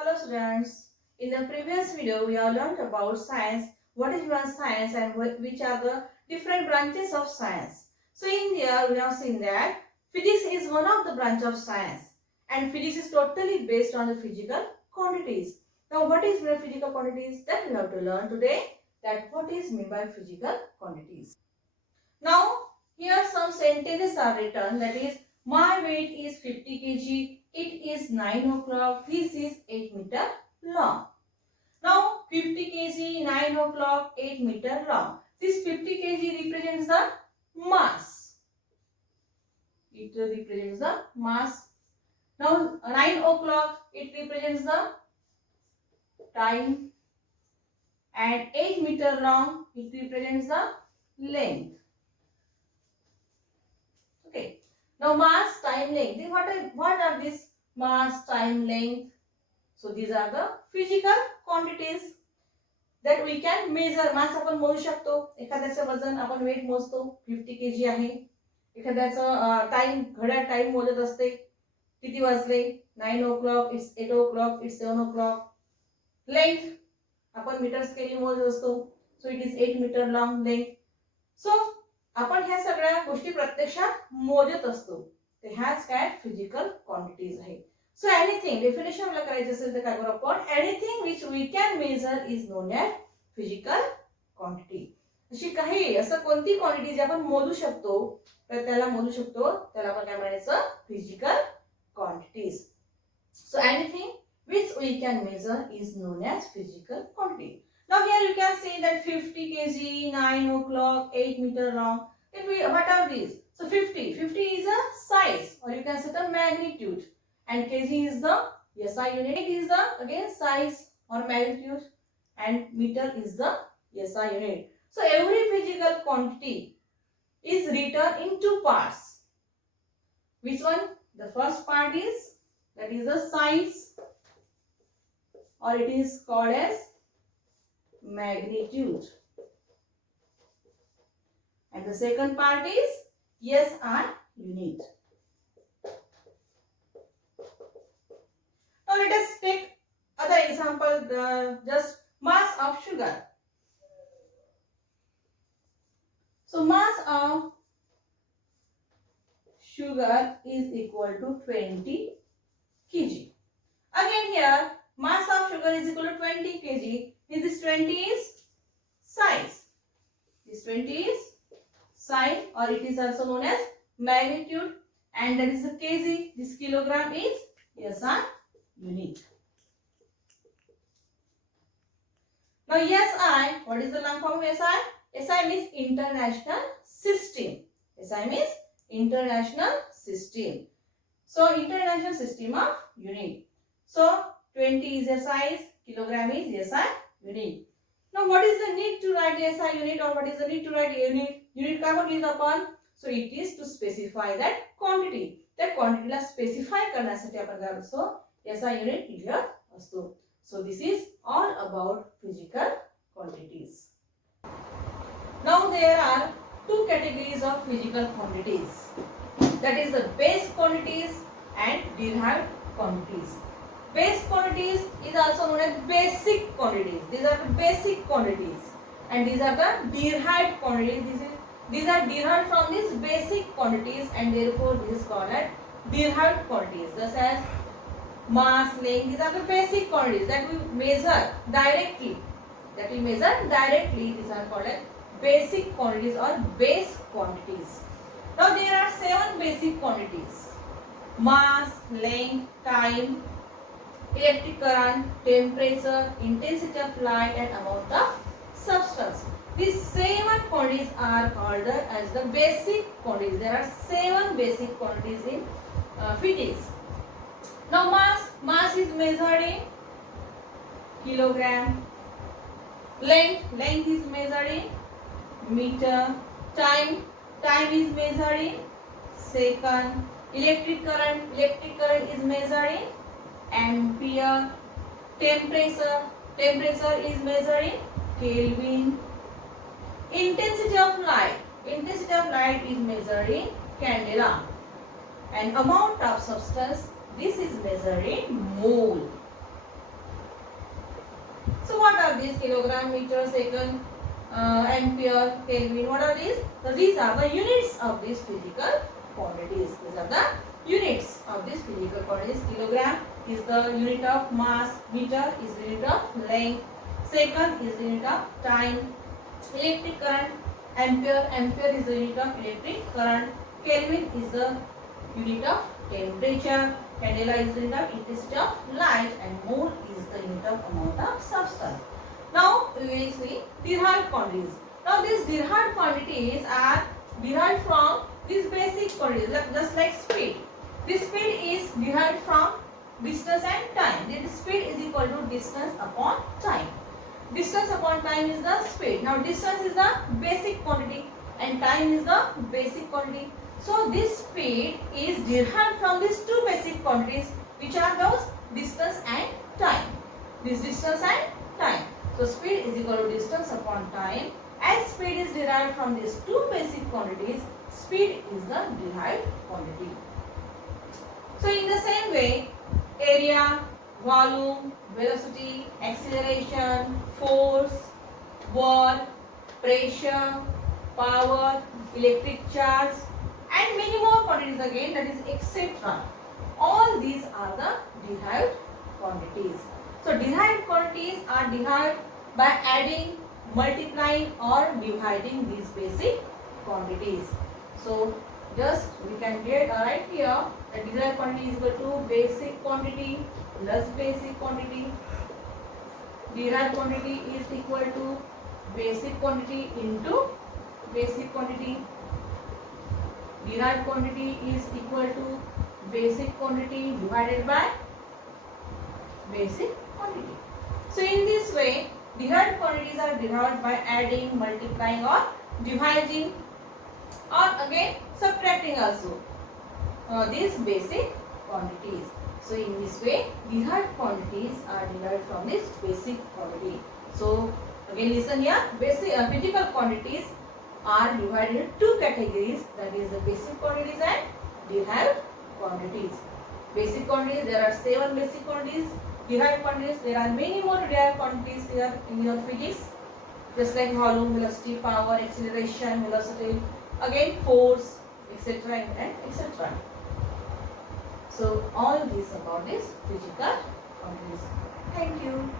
Hello students, in the previous video we have learned about science, what is one science and which are the different branches of science. So in there we have seen that physics is one of the branch of science and physics is totally based on the physical quantities. Now what is the physical quantities that we have to learn today, that what is meant by physical quantities. Now here some sentences are written, that is my weight is 50 kg, it is 9 o'clock, this is 8 meter long. Now 50 kg, 9 o'clock, 8 meter long. This 50 kg represents the mass. It represents the mass. Now 9 o'clock it represents the time, and 8 meter long it represents the length. Okay. Now mass, time, length. What are these mass, time, length? So these are the physical quantities that we can measure. मास आपण मोजू शकतो. एखाद्याचं वजन आपण wait मोजतो 50 kg आहे. एखाद्याचं time, घड्याळ टाइम मोजत असते. किती वाजले? 9 o'clock, it's 8 o'clock, it's 7 o'clock. Length आपण मीटर स्केल मोजत असतो. So it is 8 meter long length. So आपण ह्या सगळ्या गोष्टी प्रत्यक्षात मोजत असतो. ते ह्याच काय फिजिकल क्वांटिटीज आहेत. सो एनीथिंग, डेफिनेशन आपल्याला करायचं असेल तर काय करू आपण, anything which we can measure is known as physical quantity. अशी काही असं कोणती क्वांटिटी जी आपण मोजू शकतो तर त्याला मोजू शकतो, त्याला आपण काय म्हणायचं, physical quantities. So anything which we can measure is known as physical quantity. Now here you can see that 50 kg, 9 o'clock, 8 meter long. What are these? So 50 is a size, or you can say the magnitude, and kg is the SI unit. It is the again size or magnitude, and meter is the SI unit. So every physical quantity is written in two parts. Which one? The first part is, that is the size, or it is called as magnitude, and the second part is SI unit. Now let us take other example, just mass of sugar. So mass of sugar is equal to 20 kg. Again here mass of sugar is equal to 20 kg. This 20 is size. This 20 is size, or it is also known as magnitude, and that is the kg. This kilogram is SI unit. Now SI, what is the long form of SI? SI means international system. SI means international system. So international system of unit. So 20 is a size, kilogram is SI unit. Now what is the need to write SI unit, or what is the need to write unit? Unit का आपण लिहित आपण? So it is to specify that quantity. त्या क्वांटिटीला specify करण्यासाठी आपण काय असतो, SI unit लिहित असतो. So this is all about physical quantities. Now there are two categories of physical quantities. That is the base quantities and derived quantities. Base quantities is also known as basic quantities. These are the basic quantities, and these are the derived quantities. These are derived from these basic quantities, and therefore this is called as derived quantities. Just as mass, length, these are the basic quantities that we measure directly. These are called as basic quantities or base quantities. Now there are 7 basic quantities: mass, length, time, electric current, temperature, intensity of light, and amount of substance. These 7 quantities are called as the basic quantities. There are 7 basic quantities in physics. Now mass is measured in kilogram. Length is measured in meter. Time is measured in second. Electric current is measured in ampere. Temperature is measured in Kelvin. Intensity of light is measured in candela. And amount of substance, this is measured in mole. are these? Kilogram, meter, second, ampere, Kelvin. What are these? So these are the units of these physical quantities. These are the units of these physical quantities. Kilogram is the unit of mass, meter is the unit of length, second is the unit of time, electric current, ampere is the unit of electric current, Kelvin is the unit of temperature, candela is the unit of intensity of light, and mole is the unit of amount of substance. Now we will see derived quantities. Now these derived quantities are derived from these basic quantities, just like speed. This speed is derived from distance and time. The speed is equal to distance upon time. Distance upon time is the speed. Now distance is the basic quantity and time is the basic quantity. So this speed is derived from these two basic quantities, which are those distance and time. This distance and time. So speed is equal to distance upon time. As speed is derived from these two basic quantities, speed is the derived quantity. So in the same way, area, volume, velocity, acceleration, force, work, pressure, power, electric charge, and many more quantities again, that is etc. All these are the derived quantities. So derived quantities are derived by adding, multiplying or dividing these basic quantities. So just we can get right here that derived quantity is equal to basic quantity plus basic quantity. Derived quantity is equal to basic quantity into basic quantity. Derived quantity is equal to basic quantity divided by basic quantity. So in this way, derived quantities are derived by adding, multiplying or dividing, or again subtracting also these basic quantities. So in this way, derived quantities are derived from this basic quantity. So again listen here, basic physical quantities are divided into two categories, that is the basic quantities and derived quantities. Basic quantities, there are 7 basic quantities. Derived quantities, there are many more derived quantities here in your physics, just like volume, velocity, power, acceleration, velocity, again force, etc. and etc. So all these about this physical quantities. Thank you.